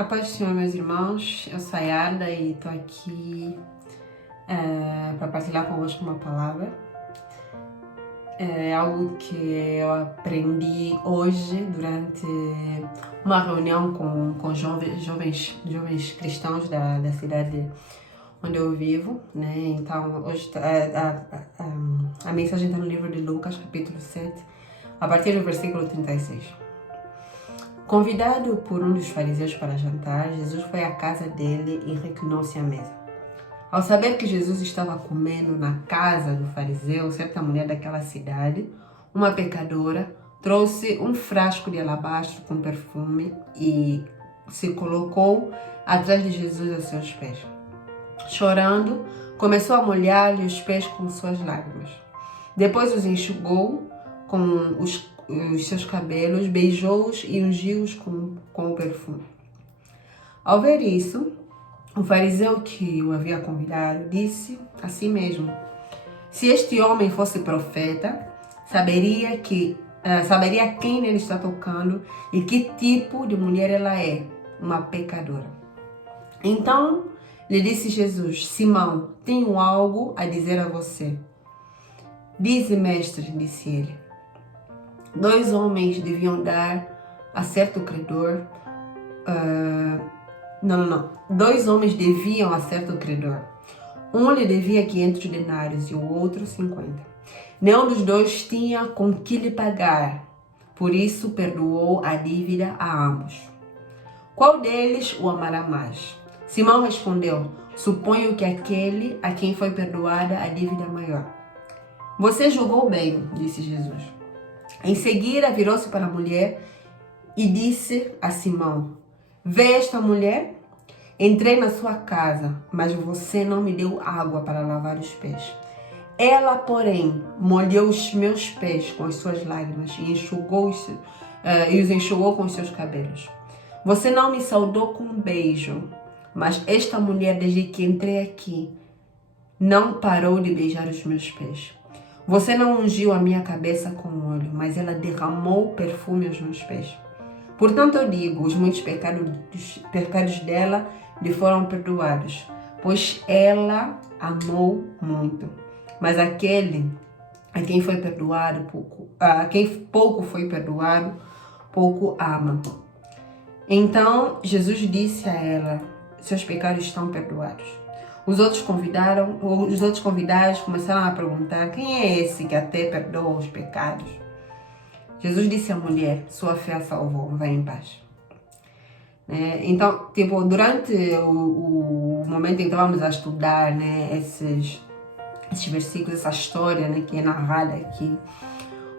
A paz do Senhor, meus irmãos, eu sou a Yarda e estou aqui para partilhar convosco uma palavra. É algo que eu aprendi hoje durante uma reunião com jovens cristãos da cidade onde eu vivo, né? Então, hoje a mensagem está no livro de Lucas, capítulo 7, a partir do versículo 36. Convidado por um dos fariseus para jantar, Jesus foi à casa dele e reclinou-se à mesa. Ao saber que Jesus estava comendo na casa do fariseu, certa mulher daquela cidade, uma pecadora, trouxe um frasco de alabastro com perfume e se colocou atrás de Jesus a seus pés. Chorando, começou a molhar-lhe os pés com suas lágrimas. Depois os enxugou com os seus cabelos, beijou-os e ungiu-os com o perfume. Ao ver isso, o fariseu que o havia convidado disse a si mesmo: se este homem fosse profeta, saberia quem nele está tocando e que tipo de mulher ela é, uma pecadora. Então lhe disse Jesus: Simão, tenho algo a dizer a você. Dize, mestre, disse ele. 2 homens deviam dar a certo credor. 2 homens deviam a certo credor. Um lhe devia 500 denários e o outro 50. Nenhum dos dois tinha com que lhe pagar. Por isso perdoou a dívida a ambos. Qual deles o amará mais? Simão respondeu: suponho que aquele a quem foi perdoada a dívida maior. Você julgou bem, disse Jesus. Em seguida, virou-se para a mulher e disse a Simão: vê esta mulher? Entrei na sua casa, mas você não me deu água para lavar os pés. Ela, porém, molhou os meus pés com as suas lágrimas e os enxugou com os seus cabelos. Você não me saudou com um beijo, mas esta mulher, desde que entrei aqui, não parou de beijar os meus pés. Você não ungiu a minha cabeça com óleo, mas ela derramou perfume aos meus pés. Portanto, eu digo, os muitos pecados dela lhe foram perdoados, pois ela amou muito. Mas aquele a quem foi perdoado a quem pouco foi perdoado, pouco ama. Então Jesus disse a ela: seus pecados estão perdoados. Os outros convidados começaram a perguntar: quem é esse que até perdoa os pecados? Jesus disse à mulher: sua fé a salvou, vai em paz. Então, durante o momento em que estávamos a estudar, esses versículos, essa história, que é narrada aqui,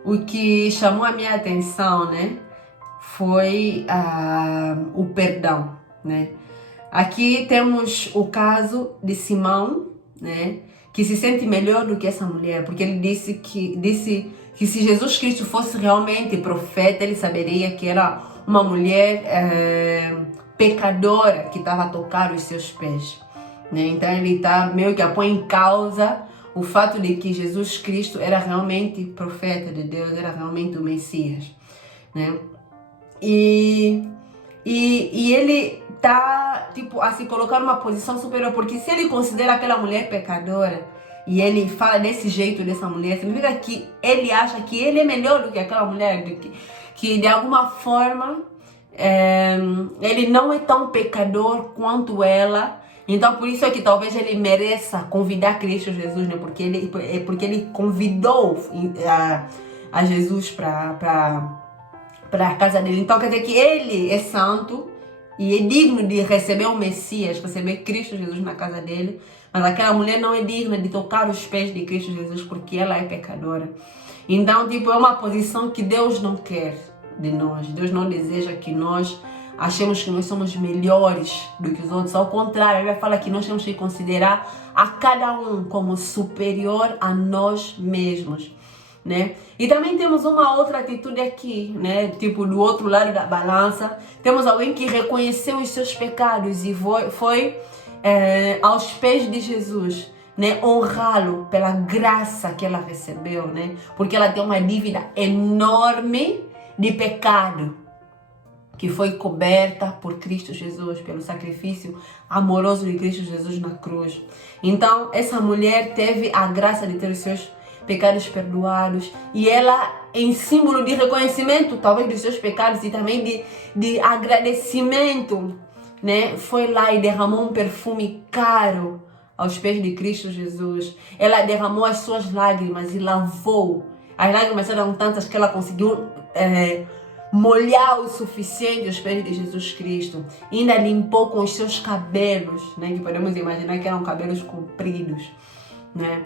o que chamou a minha atenção, foi o perdão, Aqui temos o caso de Simão, que se sente melhor do que essa mulher, porque ele disse que se Jesus Cristo fosse realmente profeta, ele saberia que era uma mulher pecadora que estava a tocar os seus pés. Então ele está meio que a põe em causa o fato de que Jesus Cristo era realmente profeta de Deus, era realmente o Messias. E ele tá a se colocar numa posição superior, porque se ele considera aquela mulher pecadora e ele fala desse jeito dessa mulher, significa que ele acha que ele é melhor do que aquela mulher, que de alguma forma ele não é tão pecador quanto ela. Então por isso é que talvez ele mereça convidar Cristo Jesus, porque ele convidou a Jesus para a casa dele. Então quer dizer que ele é santo e é digno de receber o Messias, receber Cristo Jesus na casa dele, mas aquela mulher não é digna de tocar os pés de Cristo Jesus porque ela é pecadora. Então é uma posição que Deus não quer de nós. Deus não deseja que nós achemos que nós somos melhores do que os outros. Ao contrário, a Bíblia fala que nós temos que considerar a cada um como superior a nós mesmos. E também temos uma outra atitude aqui, do outro lado da balança, temos alguém que reconheceu os seus pecados e foi aos pés de Jesus, honrá-lo pela graça que ela recebeu, porque ela tem uma dívida enorme de pecado que foi coberta por Cristo Jesus, pelo sacrifício amoroso de Cristo Jesus na cruz. Então, essa mulher teve a graça de ter os seus pecados perdoados, e ela, em símbolo de reconhecimento, talvez dos seus pecados e também de agradecimento, né, foi lá e derramou um perfume caro aos pés de Cristo Jesus. Ela derramou as suas lágrimas e lavou. As lágrimas eram tantas que ela conseguiu molhar o suficiente os pés de Jesus Cristo. E ainda limpou com os seus cabelos, né, que podemos imaginar que eram cabelos compridos, né?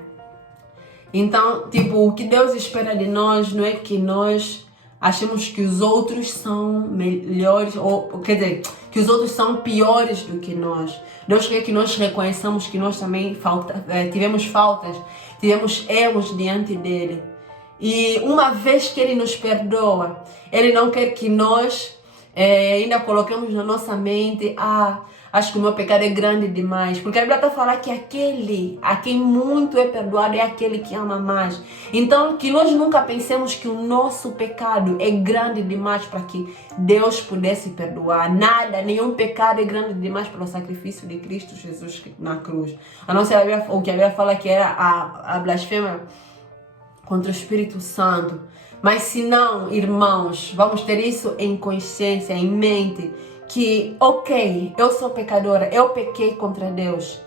Então, tipo, o que Deus espera de nós não é que nós achemos que os outros são melhores, ou quer dizer, que os outros são piores do que nós. Deus quer que nós reconheçamos que nós também tivemos faltas, tivemos erros diante dele. E uma vez que ele nos perdoa, ele não quer que nós ainda coloquemos na nossa mente, acho que o meu pecado é grande demais. Porque a Bíblia está a falar que aquele a quem muito é perdoado é aquele que ama mais. Então, que nós nunca pensemos que o nosso pecado é grande demais para que Deus pudesse perdoar. Nada, nenhum pecado é grande demais para o sacrifício de Cristo Jesus na cruz. A não ser o que a Bíblia fala que era a blasfêmia contra o Espírito Santo. Mas se não, irmãos, vamos ter isso em consciência, em mente, que, ok, eu sou pecadora, eu pequei contra Deus.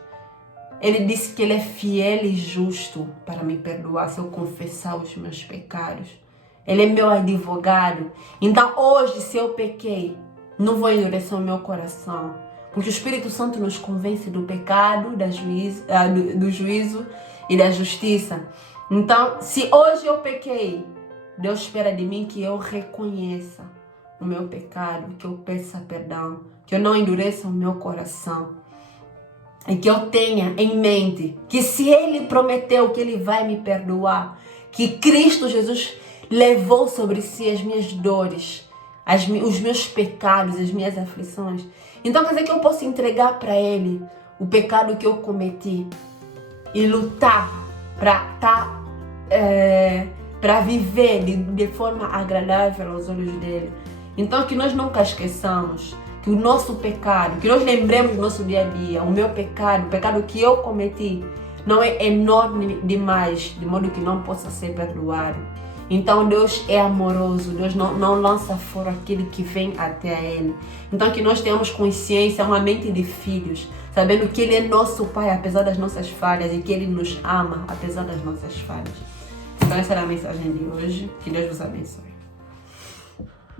Ele disse que Ele é fiel e justo para me perdoar se eu confessar os meus pecados. Ele é meu advogado. Então hoje, se eu pequei, não vou endurecer o meu coração, porque o Espírito Santo nos convence do pecado, do juízo e da justiça. Então, se hoje eu pequei, Deus espera de mim que eu reconheça o meu pecado, que eu peça perdão, que eu não endureça o meu coração. E que eu tenha em mente que se Ele prometeu que Ele vai me perdoar, que Cristo Jesus levou sobre si as minhas dores, os meus pecados, as minhas aflições. Então quer dizer que eu posso entregar para Ele o pecado que eu cometi e lutar para viver de forma agradável aos olhos dele. Então que nós nunca esqueçamos que o nosso pecado, que nós lembremos do nosso dia a dia, o meu pecado, o pecado que eu cometi, não é enorme demais, de modo que não possa ser perdoado. Então Deus é amoroso, Deus não lança fora aquele que vem até Ele. Então que nós tenhamos consciência, uma mente de filhos, sabendo que Ele é nosso Pai apesar das nossas falhas e que Ele nos ama apesar das nossas falhas. Então essa era a mensagem de hoje. Que Deus vos abençoe.